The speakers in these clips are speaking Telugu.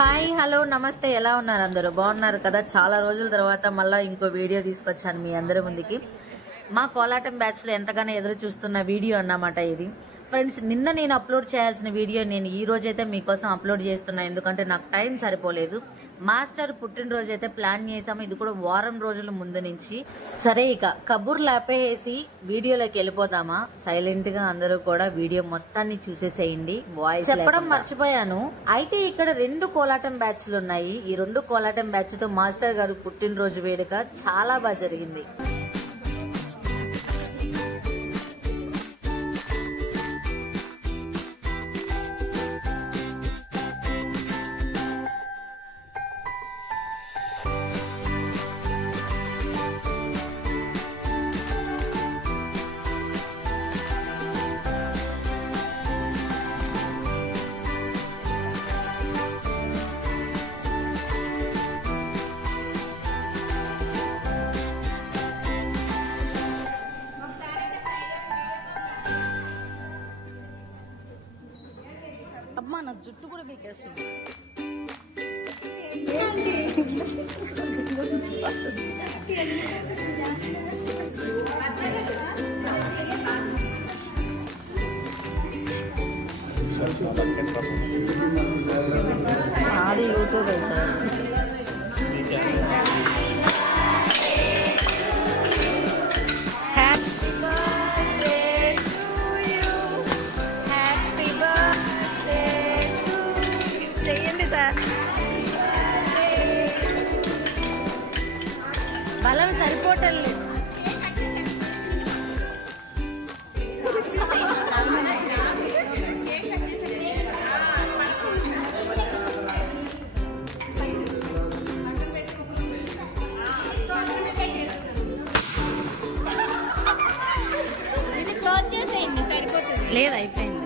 హాయ్ హలో నమస్తే, ఎలా ఉన్నారు అందరూ? బాగున్నారు కదా? చాలా రోజుల తర్వాత మళ్ళీ ఇంకో వీడియో తీసుకొచ్చాను మీ అందరి ముందుకి. మా కోలాటం బ్యాచ్ లో ఎంతగానో ఎదురు చూస్తున్న వీడియో అన్నమాట ఇది. ఫ్రెండ్స్, నిన్న నేను అప్లోడ్ చేయాల్సిన వీడియో నేను ఈ రోజైతే మీకోసం అప్లోడ్ చేస్తున్నా, ఎందుకంటే నాకు టైం సరిపోలేదు. మాస్టర్ పుట్టినరోజు అయితే ప్లాన్ చేసాము, ఇది కూడా వారం రోజుల ముందు నుంచి. సరే, ఇక కబుర్లు ఆపేసి వీడియోలోకి వెళ్ళిపోతామా? సైలెంట్ గా అందరూ కూడా వీడియో మొత్తాన్ని చూసేసేయండి. వాయిస్ చెప్పడం మర్చిపోయాను. అయితే ఇక్కడ 2 కోలాటం బ్యాచ్లు ఉన్నాయి. ఈ 2 కోలాటం బ్యాచ్ తో మాస్టర్ గారు పుట్టినరోజు వేడుక చాలా బాగా జరిగింది. అమ్మా, నా జుట్టు కూడా పీకేస్తుంది. అది యూట్యూబ్ సార్. బలం సరిపోటల్లేదు. లేదు, అయిపోయింది.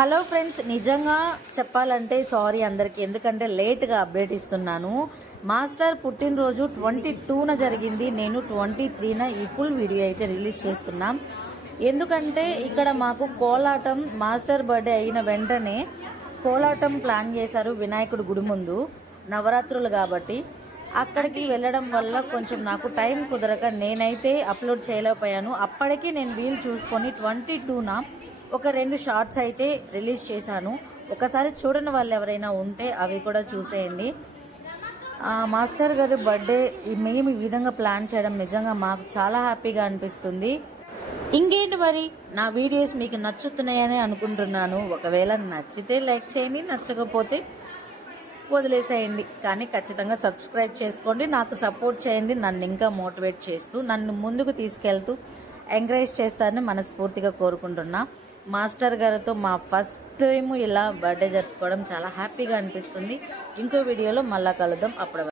హలో ఫ్రెండ్స్, నిజంగా చెప్పాలంటే సారీ అందరికి, ఎందుకంటే లేట్గా అప్డేట్ ఇస్తున్నాను. మాస్టర్ పుట్టినరోజు 22న జరిగింది. నేను 23న ఈ ఫుల్ వీడియో అయితే రిలీజ్ చేస్తున్నాం. ఎందుకంటే ఇక్కడ మాకు కోలాటం మాస్టర్ బర్త్డే అయిన వెంటనే కోలాటం ప్లాన్ చేశారు వినాయకుడు గుడి ముందు, నవరాత్రులు కాబట్టి. అక్కడికి వెళ్ళడం వల్ల కొంచెం నాకు టైం కుదరక నేనైతే అప్లోడ్ చేయలేకపోయాను. అప్పటికి నేను వీలు చూసుకొని 22న ఒక 2 షార్ట్స్ అయితే రిలీజ్ చేశాను. ఒకసారి చూడని వాళ్ళు ఎవరైనా ఉంటే అవి కూడా చూసేయండి. మాస్టర్ గారి బర్త్డే మేము ఈ విధంగా ప్లాన్ చేయడం నిజంగా మాకు చాలా హ్యాపీగా అనిపిస్తుంది. ఇంకేంటి మరి, నా వీడియోస్ మీకు నచ్చుతున్నాయని అనుకుంటున్నాను. ఒకవేళ నచ్చితే లైక్ చేయండి, నచ్చకపోతే వదిలేసేయండి. కానీ ఖచ్చితంగా సబ్స్క్రైబ్ చేసుకోండి, నాకు సపోర్ట్ చేయండి. నన్ను ఇంకా మోటివేట్ చేస్తూ నన్ను ముందుకు తీసుకెళ్తూ ఎంకరేజ్ చేస్తారని మనస్ఫూర్తిగా కోరుకుంటున్నా. మాస్టర్ గారితో మా ఫస్ట్ టైం ఇలా బర్త్డే జరుపుకోవడం చాలా హ్యాపీగా అనిపిస్తుంది. ఇంకో వీడియోలో మళ్ళా కలుద్దాం. అప్పటి